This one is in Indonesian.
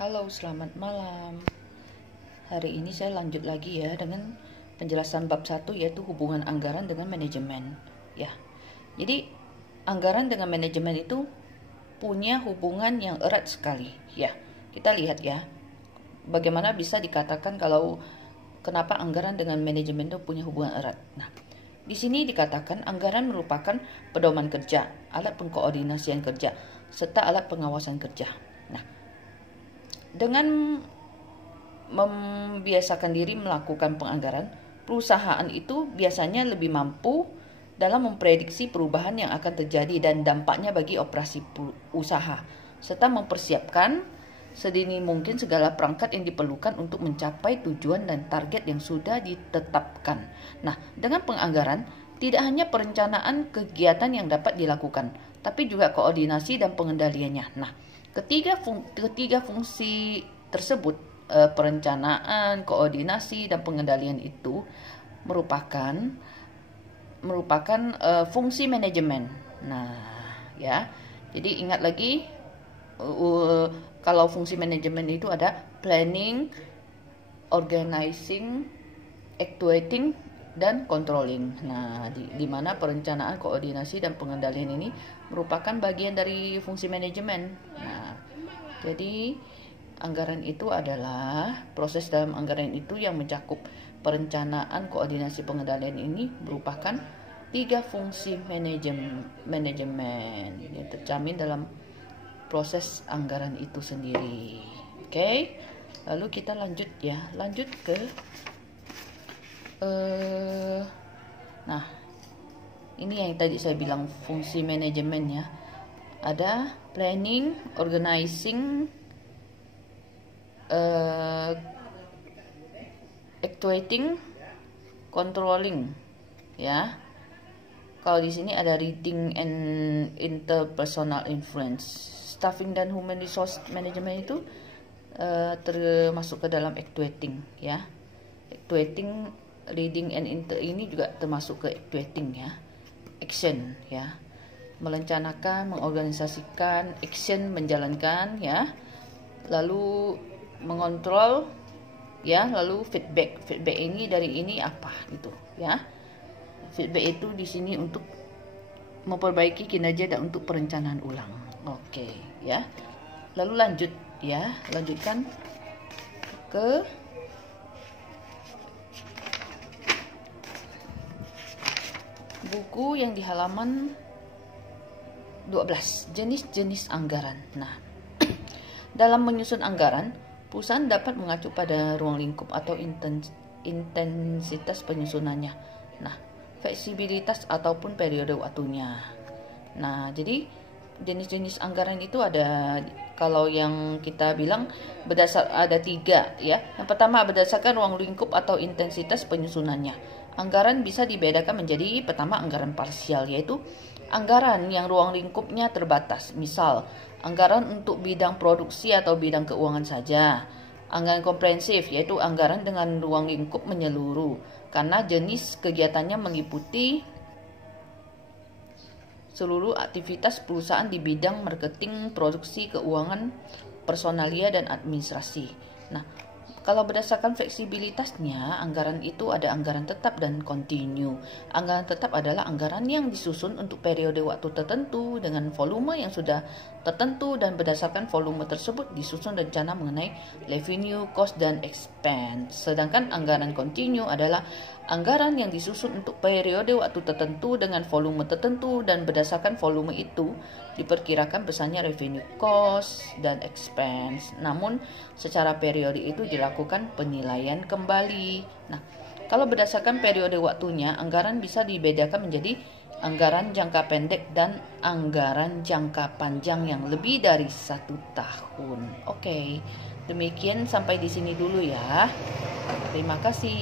Halo, selamat malam. Hari ini saya lanjut lagi ya dengan penjelasan bab 1, yaitu hubungan anggaran dengan manajemen. Ya. Jadi anggaran dengan manajemen itu punya hubungan yang erat sekali. Ya. Kita lihat ya. Bagaimana bisa dikatakan kalau kenapa anggaran dengan manajemen itu punya hubungan erat. Nah, di sini dikatakan anggaran merupakan pedoman kerja, alat pengkoordinasian kerja, serta alat pengawasan kerja. Nah, dengan membiasakan diri melakukan penganggaran, perusahaan itu biasanya lebih mampu dalam memprediksi perubahan yang akan terjadi dan dampaknya bagi operasi usaha, serta mempersiapkan sedini mungkin segala perangkat yang diperlukan untuk mencapai tujuan dan target yang sudah ditetapkan. Nah, dengan penganggaran, tidak hanya perencanaan kegiatan yang dapat dilakukan, tapi juga koordinasi dan pengendaliannya. Nah, ketiga fungsi tersebut, perencanaan, koordinasi, dan pengendalian itu merupakan fungsi manajemen. Nah, ya. Jadi ingat lagi, kalau fungsi manajemen itu ada planning, organizing, actuating, dan controlling. Nah, di mana perencanaan, koordinasi, dan pengendalian ini merupakan bagian dari fungsi manajemen. Nah, jadi anggaran itu adalah proses dalam anggaran itu yang mencakup perencanaan, koordinasi, pengendalian ini merupakan 3 fungsi manajemen yang tercermin dalam proses anggaran itu sendiri. Oke. Lalu kita lanjut ke nah, ini yang tadi saya bilang fungsi manajemen ya. Ada planning, organizing, actuating, controlling, ya. Kalau di sini ada reading and interpersonal influence, staffing dan human resource management itu termasuk ke dalam actuating, ya. Actuating, reading and inter ini juga termasuk ke actuating, ya. Action, ya. Merencanakan, mengorganisasikan, action, menjalankan, ya. Lalu mengontrol, ya. Lalu feedback ini dari ini apa gitu, ya. Feedback itu di sini untuk memperbaiki kinerja dan untuk perencanaan ulang. Oke, ya. Lalu lanjutkan ke buku yang di halaman 12, jenis-jenis anggaran. Nah, dalam menyusun anggaran, perusahaan dapat mengacu pada ruang lingkup atau intensitas penyusunannya. Nah, fleksibilitas ataupun periode waktunya. Nah, jadi jenis-jenis anggaran itu ada, kalau yang kita bilang ada 3, ya. Yang pertama berdasarkan ruang lingkup atau intensitas penyusunannya. Anggaran bisa dibedakan menjadi pertama anggaran parsial, yaitu anggaran yang ruang lingkupnya terbatas. Misal, anggaran untuk bidang produksi atau bidang keuangan saja. Anggaran komprehensif, yaitu anggaran dengan ruang lingkup menyeluruh, karena jenis kegiatannya meliputi seluruh aktivitas perusahaan di bidang marketing, produksi, keuangan, personalia, dan administrasi. Nah, kalau berdasarkan fleksibilitasnya, anggaran itu ada anggaran tetap dan kontinu. Anggaran tetap adalah anggaran yang disusun untuk periode waktu tertentu dengan volume yang sudah tertentu, dan berdasarkan volume tersebut disusun rencana mengenai revenue, cost, dan expense. Sedangkan anggaran kontinu adalah anggaran yang disusun untuk periode waktu tertentu dengan volume tertentu, dan berdasarkan volume itu diperkirakan besarnya revenue, cost, dan expense. Namun secara periode itu dilakukan penilaian kembali. Nah, kalau berdasarkan periode waktunya, anggaran bisa dibedakan menjadi anggaran jangka pendek dan anggaran jangka panjang yang lebih dari 1 tahun. Oke, demikian sampai di sini dulu ya. Terima kasih.